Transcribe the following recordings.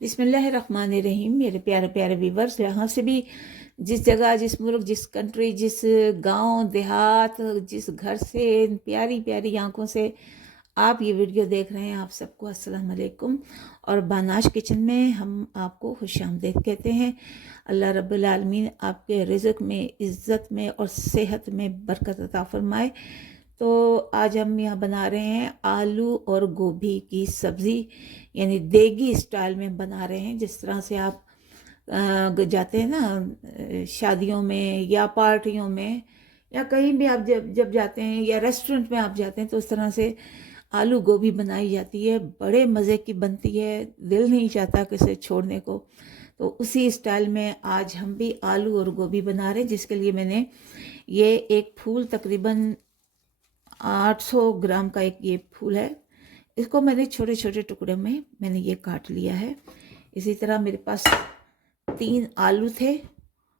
बिस्मिल्लाहिर्रहमानिर्रहीम। मेरे प्यारे प्यारे व्यूवर्स, जहाँ से भी, जिस जगह, जिस मुल्क, जिस कंट्री, जिस गांव देहात, जिस घर से प्यारी प्यारी आंखों से आप ये वीडियो देख रहे हैं, आप सबको अस्सलाम वालेकुम। और बानाश किचन में हम आपको खुशामदीद कहते हैं। अल्लाह रब्बुल आलमीन आपके रिज़्क़ में, इज़्ज़त में और सेहत में बरकत अता फरमाए। तो आज हम यहाँ बना रहे हैं आलू और गोभी की सब्ज़ी, यानी देगी स्टाइल में बना रहे हैं। जिस तरह से आप जाते हैं ना शादियों में या पार्टियों में या कहीं भी आप जब जब जाते हैं या रेस्टोरेंट में आप जाते हैं, तो उस तरह से आलू गोभी बनाई जाती है। बड़े मज़े की बनती है, दिल नहीं चाहता कि इसे छोड़ने को। तो उसी स्टाइल में आज हम भी आलू और गोभी बना रहे हैं, जिसके लिए मैंने ये एक फूल, तकरीबन 800 ग्राम का एक ये फूल है। इसको मैंने छोटे छोटे टुकड़े में मैंने ये काट लिया है। इसी तरह मेरे पास 3 आलू थे।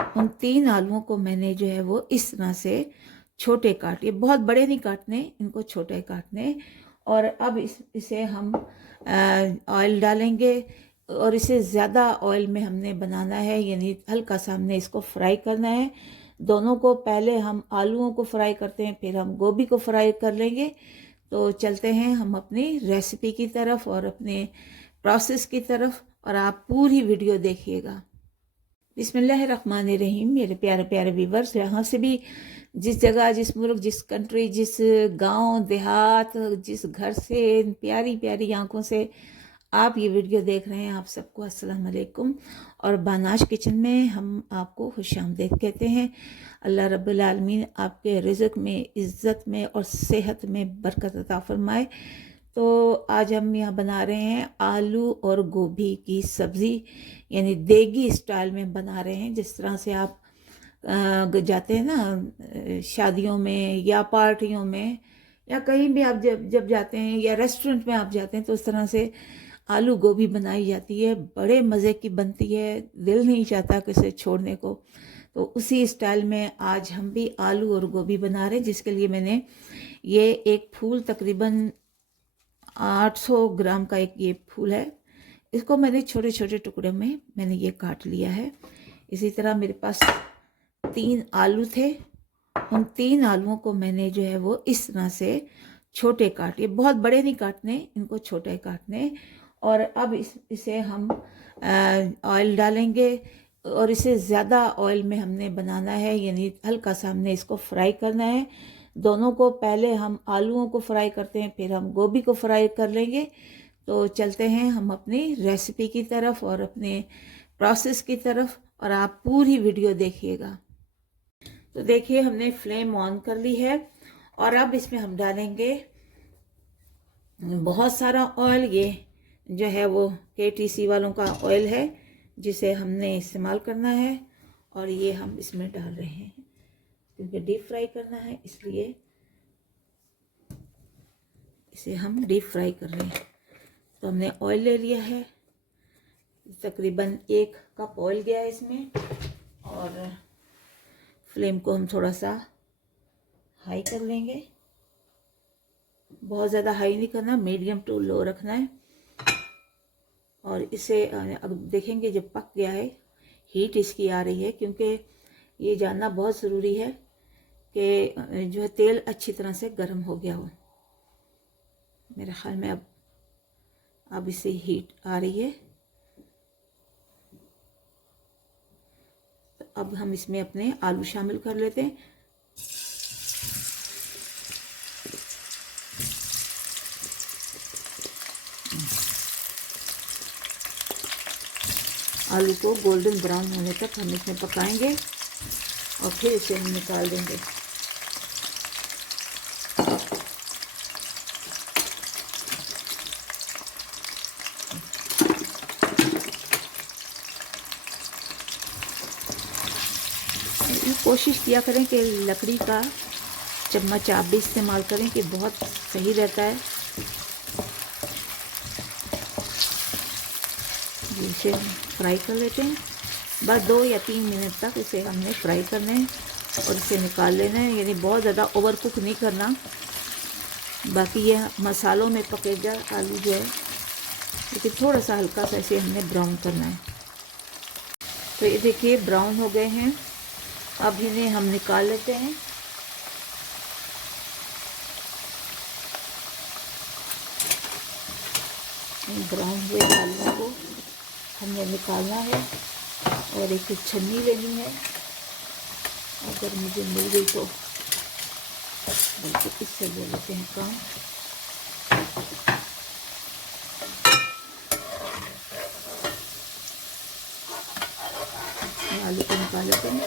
उन 3 आलूओं को मैंने जो है वो इस तरह से छोटे काटे, बहुत बड़े नहीं काटने, इनको छोटे काटने। और अब इसे हम ऑयल डालेंगे और इसे ज़्यादा ऑयल में हमने बनाना है, यानी हल्का सा हमने इसको फ्राई करना है। दोनों को पहले हम आलूओं को फ्राई करते हैं, फिर हम गोभी को फ्राई कर लेंगे। तो चलते हैं हम अपनी रेसिपी की तरफ और अपने प्रोसेस की तरफ, और आप पूरी वीडियो देखिएगा। बिस्मिल्लाहिर्रहमानिर्रहीम। मेरे प्यारे प्यारे व्यूवर्स, यहाँ से भी, जिस जगह, जिस मुल्क, जिस कंट्री, जिस गांव देहात, जिस घर से प्यारी प्यारी आंखों से आप ये वीडियो देख रहे हैं, आप सबको अस्सलाम वालेकुम। और बानाश किचन में हम आपको खुशामदीद कहते हैं। अल्लाह रब्बुल आलमीन आपके रिज़्क़ में, इज़्ज़त में और सेहत में बरकत अता फरमाए। तो आज हम यहाँ बना रहे हैं आलू और गोभी की सब्ज़ी, यानी देगी स्टाइल में बना रहे हैं। जिस तरह से आप जाते हैं ना शादियों में या पार्टियों में या कहीं भी आप जब जाते हैं या रेस्टोरेंट में आप जाते हैं, तो उस तरह से आलू गोभी बनाई जाती है। बड़े मज़े की बनती है, दिल नहीं चाहता कि इसे छोड़ने को। तो उसी स्टाइल में आज हम भी आलू और गोभी बना रहे हैं, जिसके लिए मैंने ये एक फूल, तकरीबन 800 ग्राम का एक ये फूल है। इसको मैंने छोटे छोटे टुकड़े में मैंने ये काट लिया है। इसी तरह मेरे पास 3 आलू थे। उन 3 आलूओं को मैंने जो है वो इस तरह से छोटे काटे, बहुत बड़े नहीं काटने, इनको छोटे काटने। और अब इसे हम ऑयल डालेंगे और इसे ज़्यादा ऑयल में हमने बनाना है, यानी हल्का सा हमने इसको फ्राई करना है। दोनों को पहले हम आलूओं को फ्राई करते हैं, फिर हम गोभी को फ्राई कर लेंगे। तो चलते हैं हम अपनी रेसिपी की तरफ और अपने प्रोसेस की तरफ, और आप पूरी वीडियो देखिएगा। तो देखिए, हमने फ्लेम ऑन कर ली है और अब इसमें हम डालेंगे बहुत सारा ऑयल। ये जो है वो KTC वालों का ऑयल है, जिसे हमने इस्तेमाल करना है। और ये हम इसमें डाल रहे हैं क्योंकि डीप फ्राई करना है, इसलिए इसे हम डीप फ्राई कर रहे हैं। तो हमने ऑयल ले लिया है, तकरीबन 1 कप ऑयल गया है इसमें। और फ्लेम को हम थोड़ा सा हाई कर लेंगे, बहुत ज़्यादा हाई नहीं करना, मीडियम टू लो रखना है। और इसे अब देखेंगे जब पक गया है, हीट इसकी आ रही है, क्योंकि ये जानना बहुत ज़रूरी है कि जो है तेल अच्छी तरह से गर्म हो गया हो। मेरे ख्याल में अब इसे हीट आ रही है। तो अब हम इसमें अपने आलू शामिल कर लेते हैं। आलू को गोल्डन ब्राउन होने तक हम इसमें पकाएंगे और फिर इसे हम निकाल देंगे। कोशिश किया करें कि लकड़ी का चम्मच आप भी इस्तेमाल करें, कि बहुत सही रहता है। इसे फ्राई कर लेते हैं, बस 2 या 3 मिनट तक इसे हमने फ्राई करना है और इसे निकाल लेना है, यानी बहुत ज़्यादा ओवर कुक नहीं करना। बाकी ये मसालों में पकेगा आलू जो है। लेकिन थोड़ा सा हल्का सा इसे हमने ब्राउन करना है। तो ये देखिए ब्राउन हो गए हैं। अब इन्हें हम निकाल लेते हैं। ब्राउन हुए आलू को हमने निकालना है और एक छन्नी लेनी है। अगर मुझे मिल गई तो बल्कि इससे ले लेते हैं काम। आलू को निकाल लेते हैं।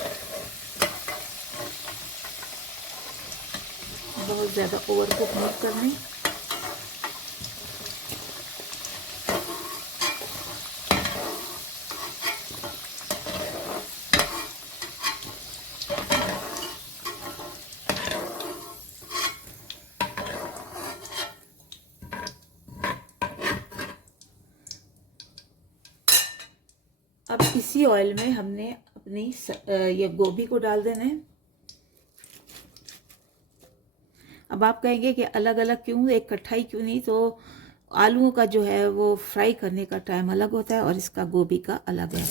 बहुत ज़्यादा ओवर कुक नहीं करनी। अब इसी ऑयल में हमने अपनी ये गोभी को डाल देना है। अब आप कहेंगे कि अलग अलग क्यों, एक इकट्ठा ही क्यों नहीं? तो आलूओं का जो है वो फ्राई करने का टाइम अलग होता है और इसका गोभी का अलग है,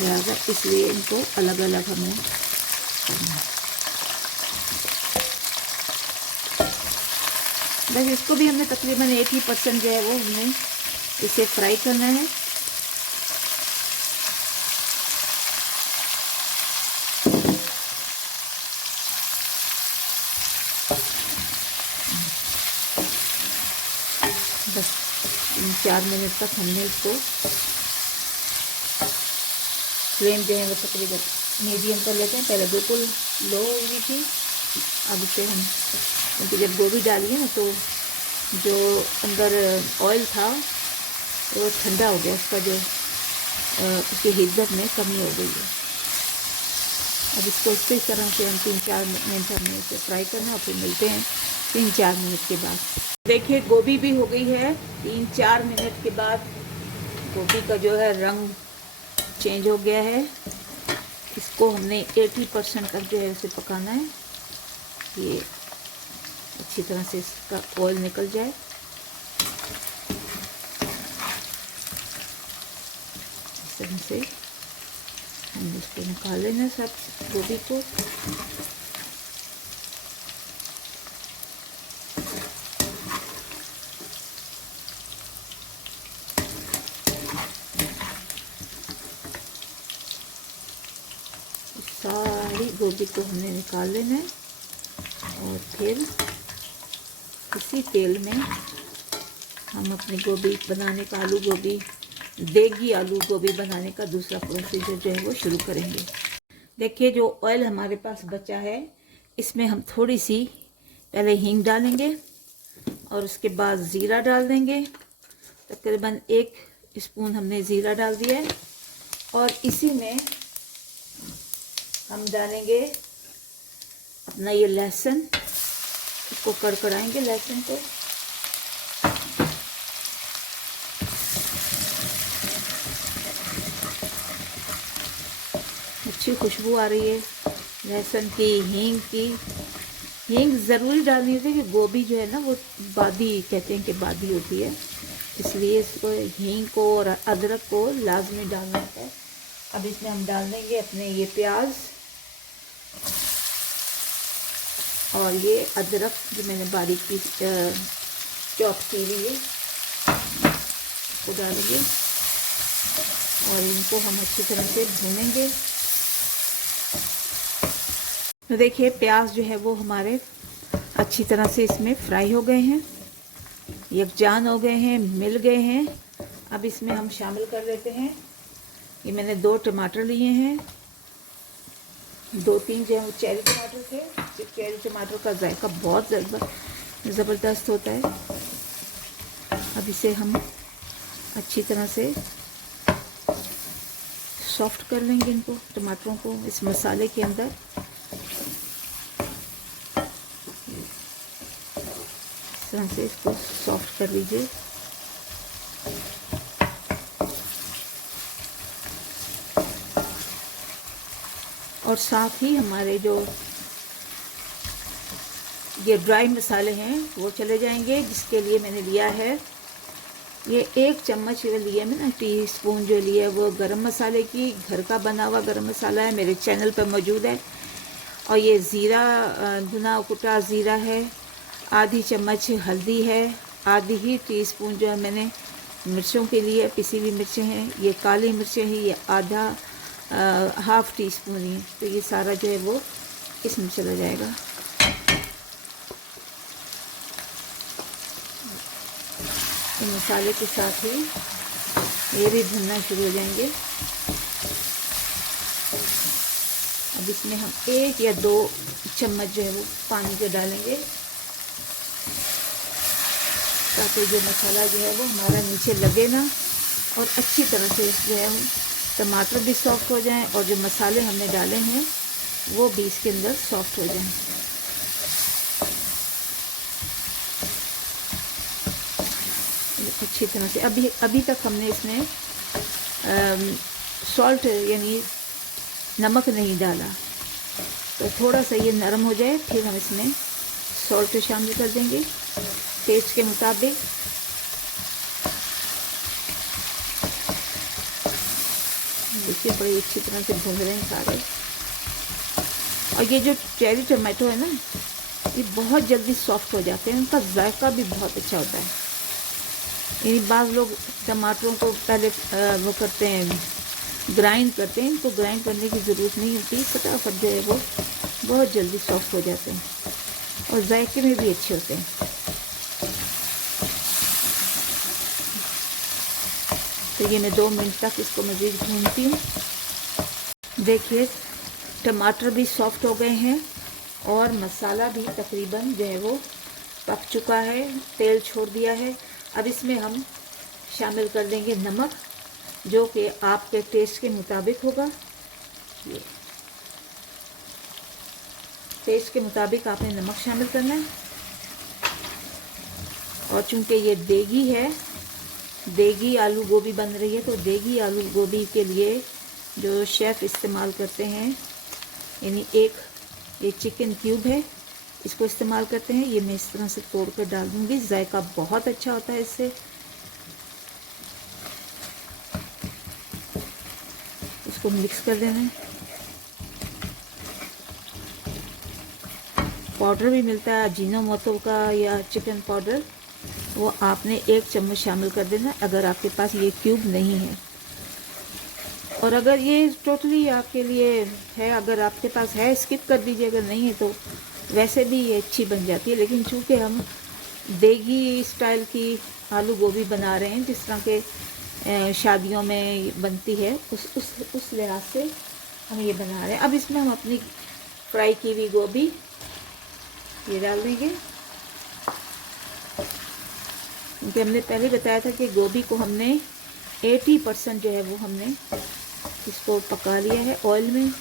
लिहाजा इसलिए इनको अलग अलग हमें करना है। बस इसको भी हमने तकरीबन 80% जो है वो हमने इसे फ्राई करना है। बस 4 मिनट तक हमने इसको फ्लेम जो है वो तकरीबन मीडियम कर लेते हैं। पहले बिल्कुल लो हुई थी, अब इसे हम, क्योंकि जब गोभी डाली ना तो जो अंदर ऑयल था वो ठंडा हो गया, उसका जो उसकी हिद्दत में कमी हो गई है। अब इसको इस तरह से हम 3-4 मिनट हमने इसे फ्राई करना है और फिर मिलते हैं 3-4 मिनट के बाद। देखिए गोभी भी हो गई है। 3-4 मिनट के बाद गोभी का जो है रंग चेंज हो गया है। इसको हमने 80% तक जो है इसे पकाना है, ये अच्छी तरह से इसका ऑयल निकल जाए। इस तरह से हम इसको निकाल लेना सब गोभी को। सारी गोभी को हमने निकाल लेना है और फिर इसी तेल में हम अपनी गोभी बनाने का, आलू गोभी, देगी आलू गोभी बनाने का दूसरा प्रोसीजर जो है वो शुरू करेंगे। देखिए जो ऑयल हमारे पास बचा है इसमें हम थोड़ी सी पहले हींग डालेंगे और उसके बाद ज़ीरा डाल देंगे। तकरीबन 1 स्पून हमने ज़ीरा डाल दिया है और इसी में हम डालेंगे अपना ये लहसुन, इसको कड़कड़ाएंगे लहसुन को। अच्छी खुशबू आ रही है लहसुन की, हींग की। हींग ज़रूरी डालनी होती है कि गोभी जो है ना वो बादी, कहते हैं कि बादी होती है, इसलिए इसको हींग को और अदरक को लाजमी डालना होता है। अब इसमें हम डाल देंगे अपने ये प्याज और ये अदरक जो मैंने बारीक की चॉप की हुई है, इसको डालेंगे और इनको हम अच्छी तरह से भूनेंगे। तो देखिए प्याज जो है वो हमारे अच्छी तरह से इसमें फ्राई हो गए हैं, यकजान हो गए हैं, मिल गए हैं। अब इसमें हम शामिल कर लेते हैं, ये मैंने 2 टमाटर लिए हैं, 2-3 जो है वो चेरी टमाटर थे। चेरी टमाटर का जायका बहुत ज़बरदस्त होता है। अब इसे हम अच्छी तरह से सॉफ्ट कर लेंगे, इनको टमाटरों को इस मसाले के अंदर। इस तरह से इसको सॉफ्ट कर लीजिए। और साथ ही हमारे जो ये ड्राई मसाले हैं वो चले जाएंगे, जिसके लिए मैंने लिया है ये 1 चम्मच लिए मैं ना, टी स्पून जो लिए वो गरम मसाले की, घर का बना हुआ गरम मसाला है, मेरे चैनल पर मौजूद है। और ये ज़ीरा, भुना कुटा ज़ीरा है, आधी चम्मच हल्दी है, आधी ही टीस्पून जो है मैंने मिर्चों के लिए पिसी हुई मिर्चें हैं, ये काली मिर्चें हैं, ये आधा हाफ़ टी स्पून ही है। तो ये सारा जो है वो इसमें चला जाएगा। तो मसाले के साथ ही ये भी भुनना शुरू हो जाएंगे। अब इसमें हम 1 या 2 चम्मच जो है वो पानी का डालेंगे, ताकि जो मसाला जो है वो हमारा नीचे लगे ना, और अच्छी तरह से जो है टमाटर भी सॉफ्ट हो जाएं और जो मसाले हमने डाले हैं वो भी इसके अंदर सॉफ्ट हो जाएं। अच्छी तरह से अभी तक हमने इसमें सॉल्ट यानी नमक नहीं डाला। तो थोड़ा सा ये नरम हो जाए फिर हम इसमें सॉल्ट शामिल कर देंगे टेस्ट के मुताबिक। देखिए बड़ी अच्छी तरह से भून रहे हैं सारे। और ये जो चेरी टमाटो है ना, ये बहुत जल्दी सॉफ्ट हो जाते हैं, उनका जायका भी बहुत अच्छा होता है। यानी बाज़ लोग टमाटरों को पहले वो करते हैं, ग्राइंड करते हैं, इनको ग्राइंड करने की ज़रूरत नहीं होती, फटाफट जो है वो बहुत जल्दी सॉफ्ट हो जाते हैं और जायके में भी अच्छे होते हैं। तो ये मैं 2 मिनट तक इसको मज़ीद भूनती हूँ। देखिए टमाटर भी सॉफ्ट हो गए हैं और मसाला भी तकरीबन जो है वो पक चुका है, तेल छोड़ दिया है। अब इसमें हम शामिल कर देंगे नमक, जो कि आपके टेस्ट के मुताबिक होगा। ये टेस्ट के मुताबिक आपने नमक शामिल करना है। और चूंकि ये देगी है, देगी आलू गोभी बन रही है, तो देगी आलू गोभी के लिए जो शेफ़ इस्तेमाल करते हैं, यानी ये चिकन क्यूब है, इसको इस्तेमाल करते हैं। ये मैं इस तरह से तोड़ कर डाल दूँगी, जायका बहुत अच्छा होता है इससे। इसको मिक्स कर देना है। पाउडर भी मिलता है अजीनोमोटो का या चिकन पाउडर, वो आपने 1 चम्मच शामिल कर देना अगर आपके पास ये क्यूब नहीं है। और अगर ये टोटली आपके लिए है, अगर आपके पास है स्किप कर दीजिए, अगर नहीं है तो वैसे भी ये अच्छी बन जाती है। लेकिन चूँकि हम देगी स्टाइल की आलू गोभी बना रहे हैं, जिस तरह के शादियों में बनती है, उस लिहाज से हम ये बना रहे हैं। अब इसमें हम अपनी फ्राई की हुई गोभी ये डाल देंगे, क्योंकि हमने पहले बताया था कि गोभी को हमने 80% जो है वो हमने इसको पका लिया है ऑयल में।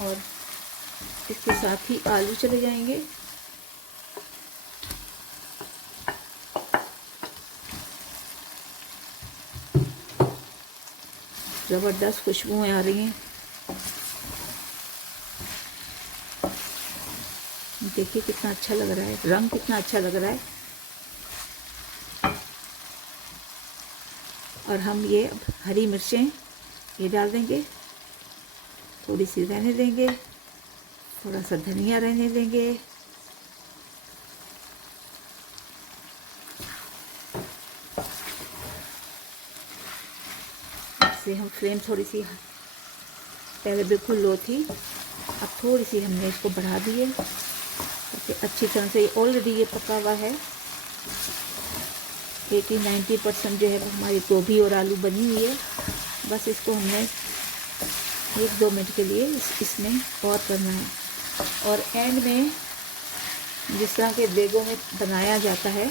और इसके साथ ही आलू चले जाएंगे। ज़बरदस्त खुशबुएं आ रही हैं। देखिए कितना अच्छा लग रहा है, रंग कितना अच्छा लग रहा है। और हम ये अब हरी मिर्चें ये डाल देंगे, थोड़ी सी रहने देंगे, थोड़ा सा धनिया रहने देंगे। इससे हम फ्लेम थोड़ी सी, पहले बिल्कुल लो थी, अब थोड़ी सी हमने इसको बढ़ा दी है, ताकि अच्छी तरह से ऑलरेडी ये पका हुआ है। 80-90% जो है वो हमारी गोभी और आलू बनी हुई है। बस इसको हमने 1-2 मिनट के लिए इसमें और करना है। और एंड में जिस तरह के देगों में बनाया जाता है,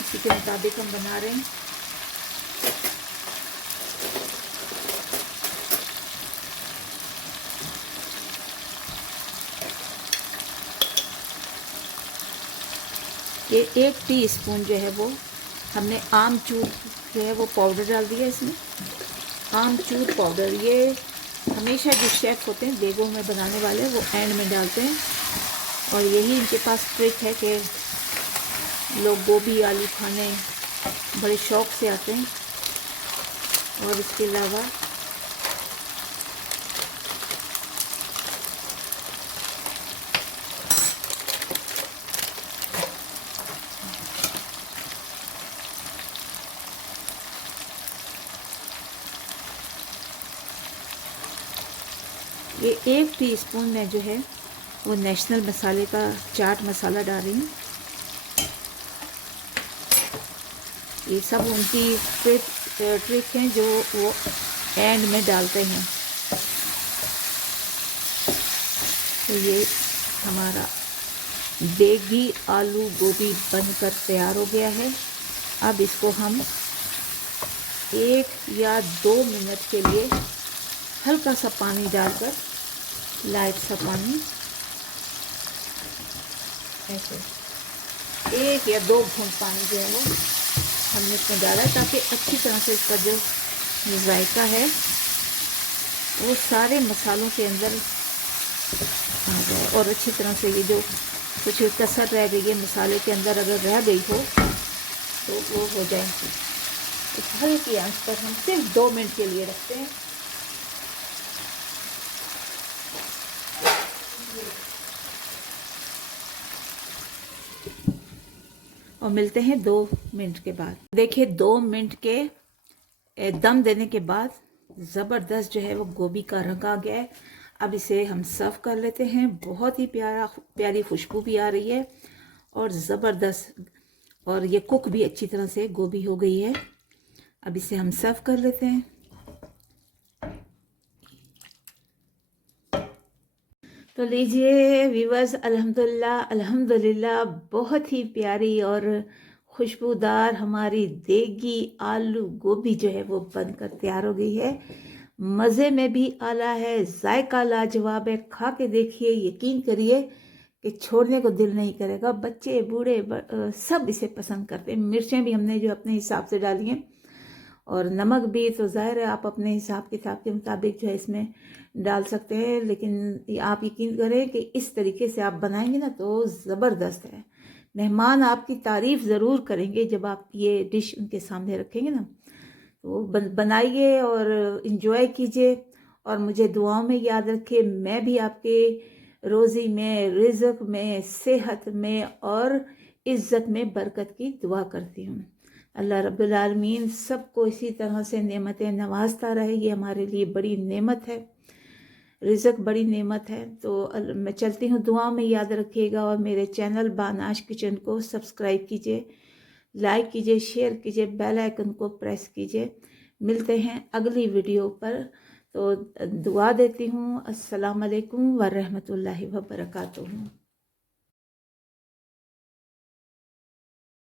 इसी के मुताबिक हम बना रहे हैं। ये 1 टीस्पून जो है वो हमने आमचूर जो है वो पाउडर डाल दिया इसमें। आमचूर पाउडर ये हमेशा जो शेफ़ होते हैं देगों में बनाने वाले, वो एंड में डालते हैं। और यही इनके पास ट्रिक है कि लोग गोभी आलू खाने बड़े शौक से आते हैं। और इसके अलावा ये 1 टीस्पून में जो है वो नेशनल मसाले का चाट मसाला डाल रही हूँ। ये सब उनकी ट्रिक हैं जो वो एंड में डालते हैं। तो ये हमारा देगी आलू गोभी बनकर तैयार हो गया है। अब इसको हम 1 या 2 मिनट के लिए हल्का सा पानी डालकर, लाइट सा पानी, ऐसे 1 या 2 घूंट पानी जो है वो हमने इसमें डाला है, ताकि अच्छी तरह से इसका जो जायका है वो सारे मसालों के अंदर आ जाए और अच्छी तरह से ये जो कुछ कसर रह गई है मसाले के अंदर अगर रह गई हो तो वो हो जाएगी। इस हल्की आंच पर हम सिर्फ 2 मिनट के लिए रखते हैं। और मिलते हैं 2 मिनट के बाद। देखिए 2 मिनट के दम देने के बाद ज़बरदस्त जो है वो गोभी का रंग आ गया है। अब इसे हम सर्व कर लेते हैं। बहुत ही प्यारी खुशबू भी आ रही है और ज़बरदस्त, और ये कुक भी अच्छी तरह से गोभी हो गई है। अब इसे हम सर्व कर लेते हैं। तो लीजिए व्यूअर्स, अल्हम्दुलिल्लाह बहुत ही प्यारी और खुशबूदार हमारी देगी आलू गोभी जो है वो बनकर तैयार हो गई है। मज़े में भी आला है, जायका लाजवाब है। खा के देखिए, यकीन करिए कि छोड़ने को दिल नहीं करेगा। बच्चे बूढ़े सब इसे पसंद करते हैं। मिर्चें भी हमने जो अपने हिसाब से डाली हैं, और नमक भी तो ज़ाहिर है आप अपने हिसाब किताब के मुताबिक जो है इसमें डाल सकते हैं। लेकिन आप यकीन करें कि इस तरीके से आप बनाएंगे ना तो ज़बरदस्त है। मेहमान आपकी तारीफ़ ज़रूर करेंगे जब आप ये डिश उनके सामने रखेंगे ना। तो बनाइए और इन्जॉय कीजिए, और मुझे दुआओं में याद रखिए। मैं भी आपके रोज़ी में, रिज़्क़ में, सेहत में और इज़्ज़त में बरकत की दुआ करती हूँ। अल्लाह रब्बुल आलमीन सबको इसी तरह से नेमतें नवाजता रहे। ये हमारे लिए बड़ी नेमत है, रिज़्क़ बड़ी नेमत है। तो मैं चलती हूँ, दुआ में याद रखिएगा। और मेरे चैनल बानाश किचन को सब्सक्राइब कीजिए, लाइक कीजिए, शेयर कीजिए, बेल आइकन को प्रेस कीजिए। मिलते हैं अगली वीडियो पर। तो दुआ देती हूँ। अस्सलाम वालेकुम व रहमतुल्लाहि व बरकातुहू।